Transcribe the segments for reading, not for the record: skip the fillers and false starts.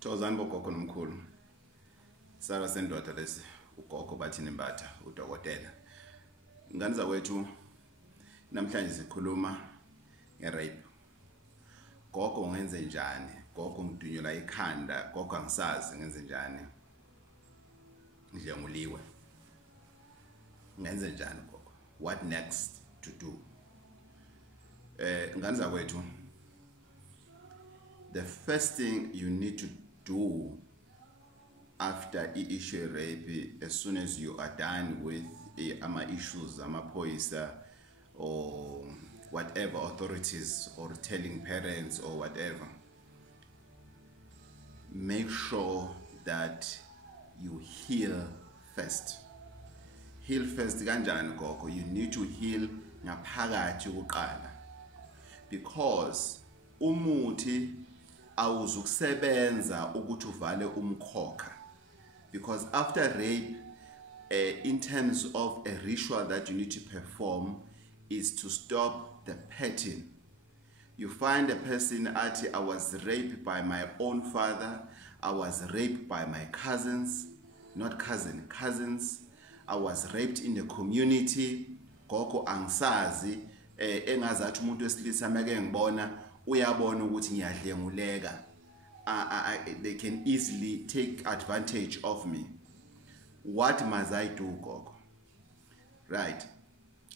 Tozani bogogo nomkhulu. Sara sendoda lesi uGogo Bathini Mbatha udokotela. Ngani zawethu namhlanje sikhuluma ngerape. Gogo ngenze njani? Gogo ngidunyula ikhanda, gogo angisazi ngenze njani. Nje nguliwe. Ngenze njani gogo? What next to do? Ngani zawethu, the first thing you need to do after issue rape, as soon as you are done with issues, poisa or whatever authorities or telling parents or whatever, make sure that you heal first. Heal first kanjani gogo? You need to heal ngaphakathi ukuqala, because umuthi awuzukusebenza ukuthi uvale umkhokha, because after rape, in terms of a ritual that you need to perform is to stop the pattern. You find a person at, I was raped by my own father, I was raped by my cousins, cousins, I was raped in the community. Gogo angisazi engazathi umuntu wesilisa make ngibona uyabona ukuthi ngiyadlenguleka. They can easily take advantage of me. What must I do, Gogo? Right.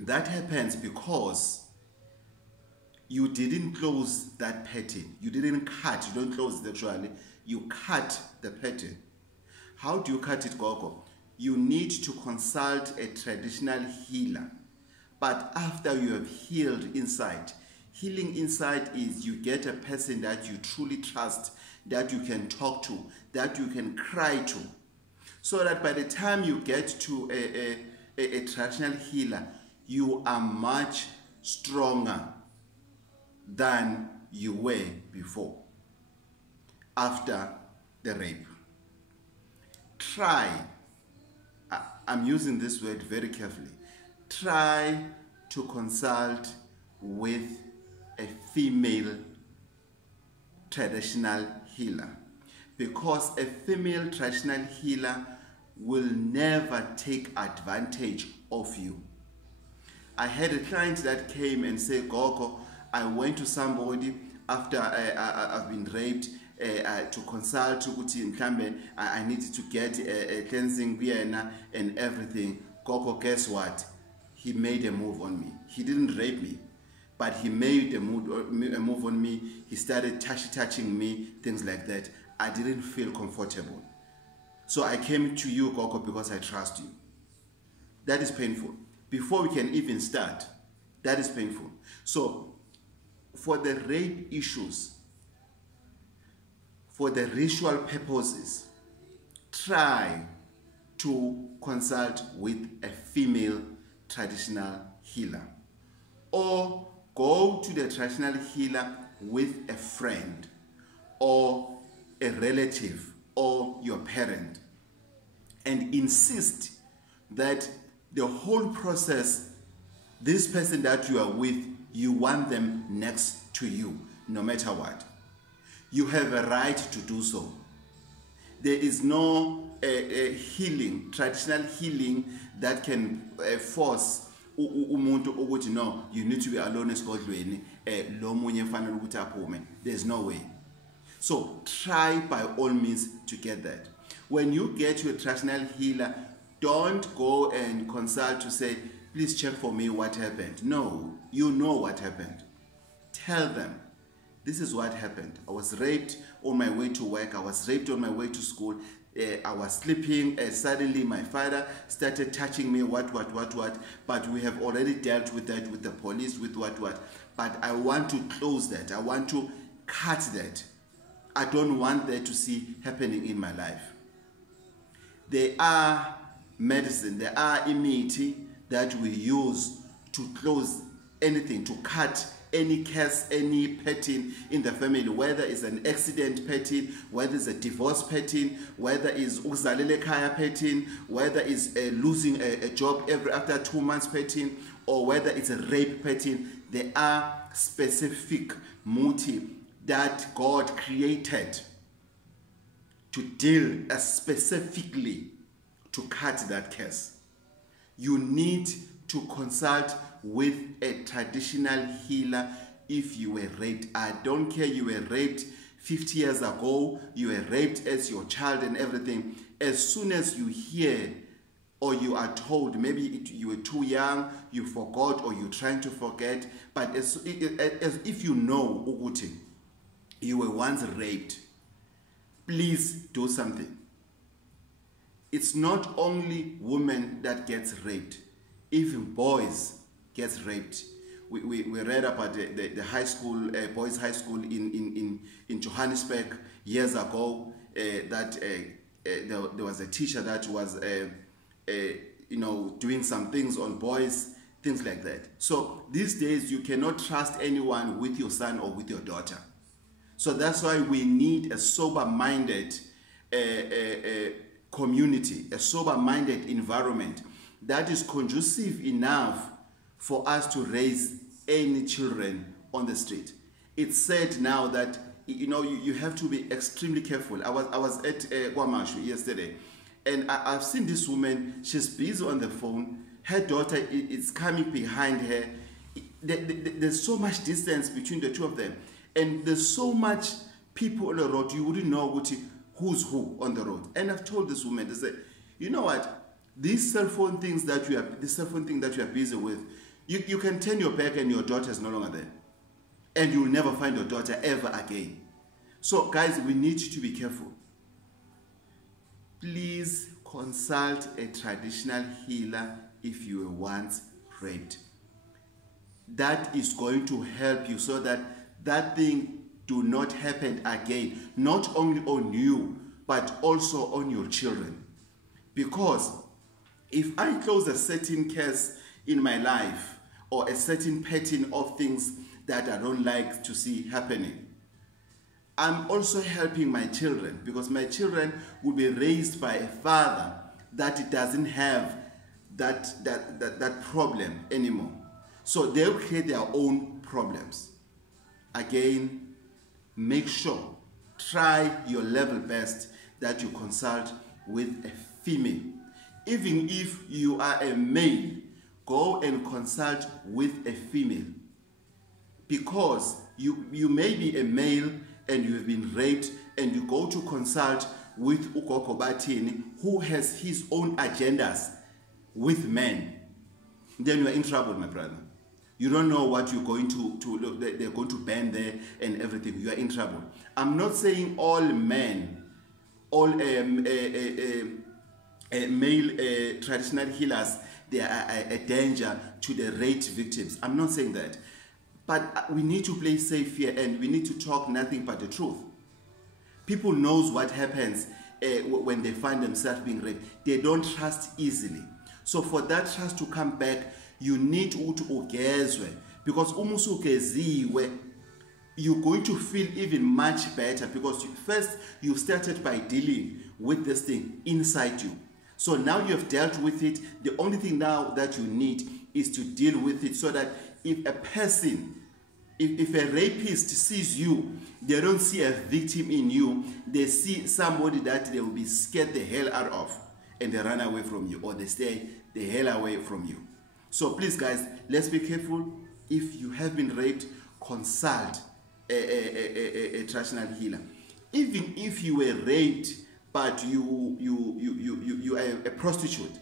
That happens because you didn't close that pattern. You didn't cut. You don't close it actually. You cut the pattern. How do you cut it, Gogo? You need to consult a traditional healer. But after you have healed inside, healing inside is you get a person that you truly trust, that you can talk to, that you can cry to, so that by the time you get to a traditional healer, you are much stronger than you were before, after the rape. Try, I'm using this word very carefully, try to consult with a female traditional healer, because a female traditional healer will never take advantage of you. I had a client that came and said, Gogo, I went to somebody after I've been raped to consult, I needed to get a cleansing Vienna and everything. Gogo, guess what? He made a move on me. He didn't rape me, but he made a move on me. He started touching me, things like that. I didn't feel comfortable. So I came to you, Gogo, because I trust you. That is painful. Before we can even start, that is painful. So for the rape issues, for the ritual purposes, try to consult with a female traditional healer, or go to the traditional healer with a friend or a relative or your parent, and insist that the whole process, this person that you are with, you want them next to you no matter what. You have a right to do so. There is no healing, traditional healing, that can force umuntu ukuthi no, you need to be alone esigodlweni lo munye fanele ukuthi aphume. There's no way. So try by all means to get that. When you get to a traditional healer, don't go and consult to say, please check for me what happened. No, you know what happened. Tell them, this is what happened. I was raped on my way to work. I was raped on my way to school. I was sleeping. Suddenly my father started touching me, what. But we have already dealt with that with the police, with what. But I want to close that. I want to cut that. I don't want that to see happening in my life. There are medicine, there are imiti that we use to close anything, to cut any curse, any pattern in the family, whether it's an accident pattern, whether it's a divorce pattern, whether it's uzalele kaya pattern, whether it's losing a job after 2 months pattern, or whether it's a rape pattern. There are specific muti that God created to deal specifically to cut that case. You need to consult with a traditional healer if you were raped. I don't care you were raped 50 years ago, you were raped as your child and everything. As soon as you hear or you are told, maybe you were too young, you forgot, or you're trying to forget, but as if you know ukuthi you were once raped, please do something. It's not only women that gets raped, even boys gets raped. We read about the high school, boys' high school in Johannesburg years ago, that there was a teacher that was doing some things on boys, things like that. So these days you cannot trust anyone with your son or with your daughter. So that's why we need a sober-minded community, a sober-minded environment that is conducive enough for us to raise any children on the street. It's said now that you have to be extremely careful. I was at Kwamashu yesterday, and I've seen this woman. She's busy on the phone. Her daughter is coming behind her. There's so much distance between the two of them, and there's so much people on the road. You wouldn't know who's who on the road. And I've told this woman, they say, you know what? These cell phone things that you are busy with, you can turn your back and your daughter is no longer there. And you will never find your daughter ever again. So guys, we need to be careful. Please consult a traditional healer if you were once raped. That is going to help you so that that thing do not happen again, not only on you, but also on your children. Because if I close a certain case in my life or a certain pattern of things that I don't like to see happening, I'm also helping my children, because my children will be raised by a father that doesn't have that problem anymore. So they'll create their own problems. Again, make sure, try your level best that you consult with a female. Even if you are a male, go and consult with a female. Because you may be a male and you have been raped, and you go to consult with Gogo Bathini, who has his own agendas with men, then you're in trouble, my brother. You don't know what you're going to they're going to ban there and everything. You are in trouble. I'm not saying all men, all male traditional healers, they are a danger to the rape victims. I'm not saying that. But we need to play safe here, and we need to talk nothing but the truth. People knows what happens when they find themselves being raped. They don't trust easily. So for that trust to come back, you need to ugezwe, because you're going to feel even much better, because first you started by dealing with this thing inside you. So now you have dealt with it. The only thing now that you need is to deal with it, so that if a person, if a rapist sees you, they don't see a victim in you, they see somebody that they will be scared the hell out of, and they run away from you, or they stay the hell away from you. So please guys, let's be careful. If you have been raped, consult a traditional healer. Even if you were raped, but you are a prostitute,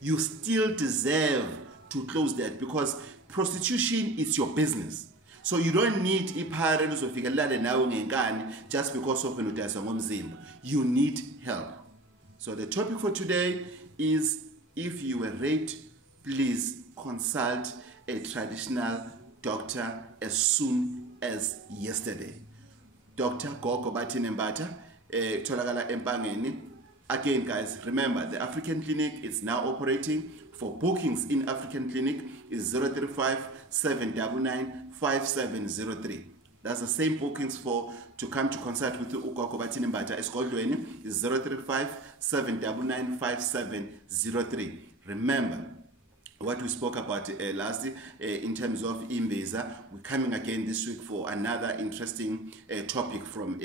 you still deserve to close that, because prostitution is your business. So you don't need just because of you need help. So the topic for today is, if you were raped, please consult a traditional doctor as soon as yesterday. Dr. Gogo Bathini Mbatha, tholakala Empangeni. Again guys, remember the African Clinic is now operating. For bookings in African Clinic is 035-799-5703. That's the same bookings to come to consult with Gogo Bathini Mbatha Eskolweni is 035-799-5703. Remember what we spoke about last in terms of Imbiza. We're coming again this week for another interesting topic from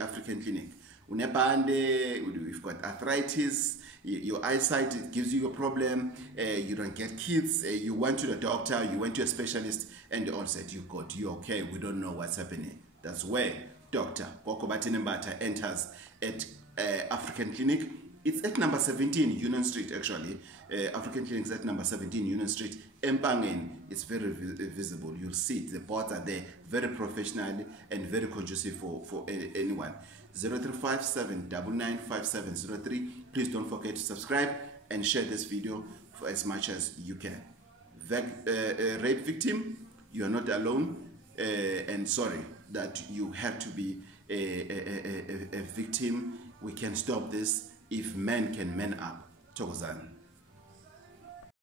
African Clinic. unebande, you've got arthritis, your eyesight, it gives you a problem, you don't get kids, you went to the doctor, you went to a specialist, and they all said, you're okay, we don't know what's happening. That's where Dr. Gogo Bathini Mbatha enters at African Clinic. It's at number 17 Union Street, actually. African Clinic is at number 17 Union Street. Empangeni, it's very visible. You'll see it. The boards are there, very professional and very conducive for anyone. 0357995703. Please don't forget to subscribe and share this video for as much as you can. Rape victim, you are not alone, and sorry that you have to be a victim. We can stop this if men can man up. Thokozani.